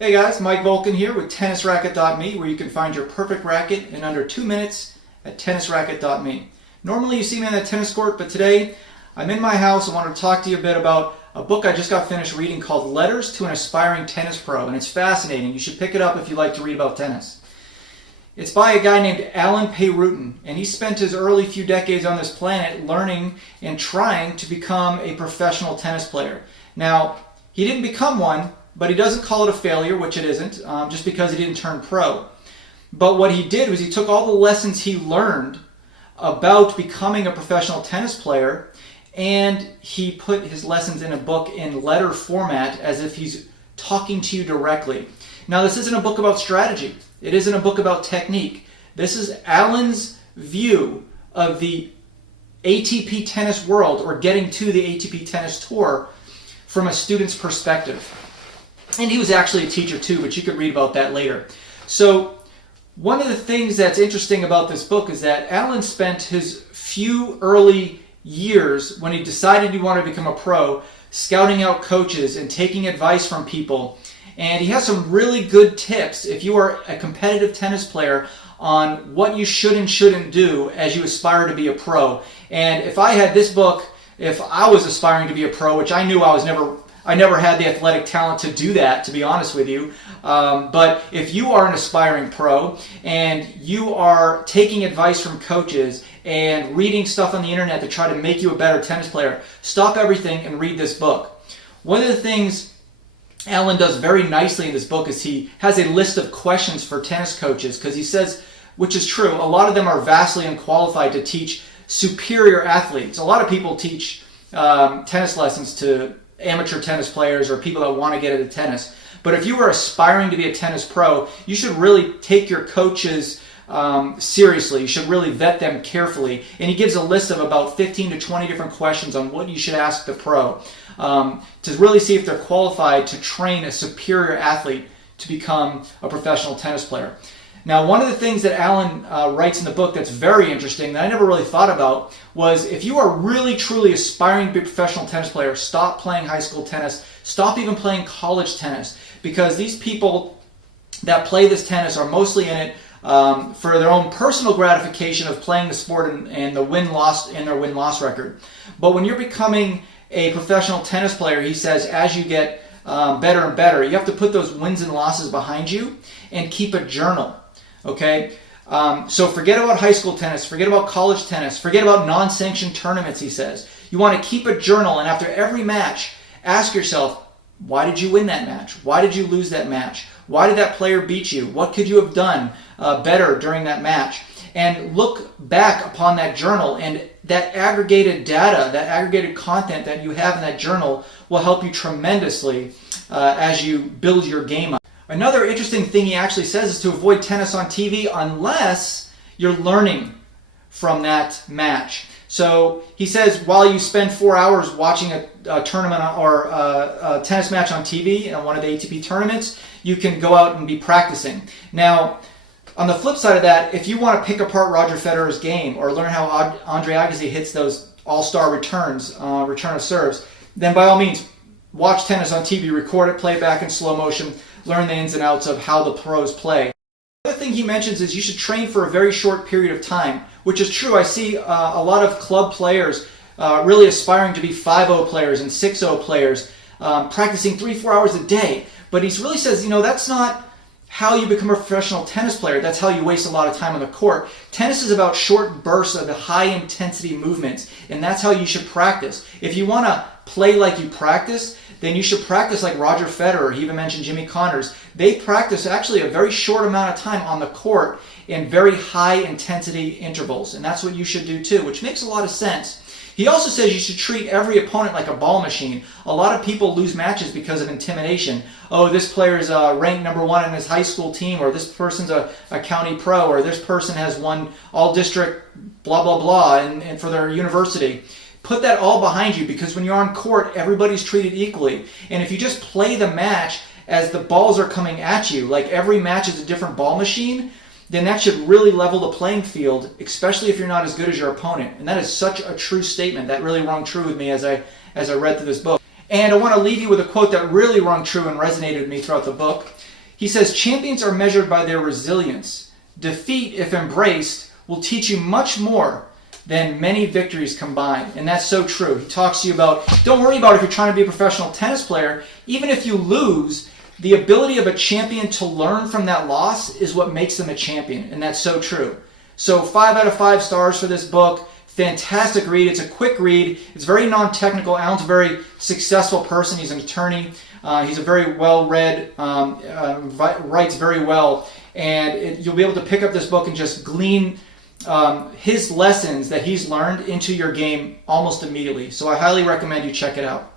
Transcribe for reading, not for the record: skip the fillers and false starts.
Hey guys, Mike Volkan here with tennisracket.me, where you can find your perfect racket in under 2 minutes at tennisracket.me. Normally you see me on the tennis court, but today I'm in my house. I wanted to talk to you a bit about a book I just got finished reading called Letters to an Aspiring Tennis Pro, and it's fascinating. You should pick it up if you like to read about tennis. It's by a guy named Alan Peyrouton, and he spent his early few decades on this planet learning and trying to become a professional tennis player. Now, he didn't become one, but he doesn't call it a failure, which it isn't, just because he didn't turn pro. But what he did was he took all the lessons he learned about becoming a professional tennis player, and he put his lessons in a book in letter format as if he's talking to you directly. Now, this isn't a book about strategy. It isn't a book about technique. This is Alan's view of the ATP tennis world, or getting to the ATP Tennis Tour, from a student's perspective. And he was actually a teacher too, but you could read about that later. So one of the things that's interesting about this book is that Alan spent his few early years, when he decided he wanted to become a pro, scouting out coaches and taking advice from people. And he has some really good tips if you are a competitive tennis player on what you should and shouldn't do as you aspire to be a pro. And if I had this book, if I was aspiring to be a pro, which I knew I never had the athletic talent to do that, to be honest with you. But if you are an aspiring pro and you are taking advice from coaches and reading stuff on the internet to try to make you a better tennis player, stop everything and read this book. One of the things Alan does very nicely in this book is he has a list of questions for tennis coaches, because he says, which is true, a lot of them are vastly unqualified to teach superior athletes. A lot of people teach tennis lessons to amateur tennis players or people that want to get into tennis. But if you are aspiring to be a tennis pro, you should really take your coaches seriously. You should really vet them carefully. And he gives a list of about 15 to 20 different questions on what you should ask the pro to really see if they're qualified to train a superior athlete to become a professional tennis player. Now, one of the things that Alan writes in the book that's very interesting that I never really thought about was, if you are really truly aspiring to be a professional tennis player, stop playing high school tennis, stop even playing college tennis, because these people that play this tennis are mostly in it for their own personal gratification of playing the sport and the win-loss in their win-loss record. But when you're becoming a professional tennis player, he says, as you get better and better, you have to put those wins and losses behind you and keep a journal. Okay, so forget about high school tennis, forget about college tennis, forget about non-sanctioned tournaments, he says. You want to keep a journal, and after every match, ask yourself, why did you win that match? Why did you lose that match? Why did that player beat you? What could you have done better during that match? And look back upon that journal, and that aggregated data, that aggregated content that you have in that journal will help you tremendously as you build your game up. Another interesting thing he actually says is to avoid tennis on TV unless you're learning from that match. So he says, while you spend 4 hours watching a tournament or a tennis match on TV in one of the ATP tournaments, you can go out and be practicing. Now, on the flip side of that, if you want to pick apart Roger Federer's game or learn how Andre Agassi hits those all-star returns, return of serves, then by all means, watch tennis on TV, record it, play it back in slow motion, learn the ins and outs of how the pros play. The other thing he mentions is you should train for a very short period of time, which is true. I see a lot of club players really aspiring to be 5-0 players and 6-0 players, practicing 3-4 hours a day. But he really says, that's not how you become a professional tennis player. That's how you waste a lot of time on the court. Tennis is about short bursts of high-intensity movements, and that's how you should practice. If you want to play like you practice, then you should practice like Roger Federer. He even mentioned Jimmy Connors. They practice actually a very short amount of time on the court in very high-intensity intervals, and that's what you should do too, which makes a lot of sense. He also says you should treat every opponent like a ball machine. A lot of people lose matches because of intimidation. Oh, this player is ranked number 1 in his high school team, or this person's a county pro, or this person has won all-district blah, blah, blah and for their university. Put that all behind you, because when you're on court, everybody's treated equally. And if you just play the match as the balls are coming at you, like every match is a different ball machine, then that should really level the playing field, especially if you're not as good as your opponent. And that is such a true statement. That really rung true with me as I read through this book. And I want to leave you with a quote that really rung true and resonated with me throughout the book. He says, "Champions are measured by their resilience. Defeat, if embraced, will teach you much more than many victories combined." And that's so true. He talks to you about, don't worry about if you're trying to be a professional tennis player. Even if you lose, the ability of a champion to learn from that loss is what makes them a champion. And that's so true. So 5 out of 5 stars for this book. Fantastic read. It's a quick read. It's very non-technical. Alan's a very successful person. He's an attorney. He's a very well-read, writes very well. And you'll be able to pick up this book and just glean his lessons that he's learned into your game almost immediately. So I highly recommend you check it out.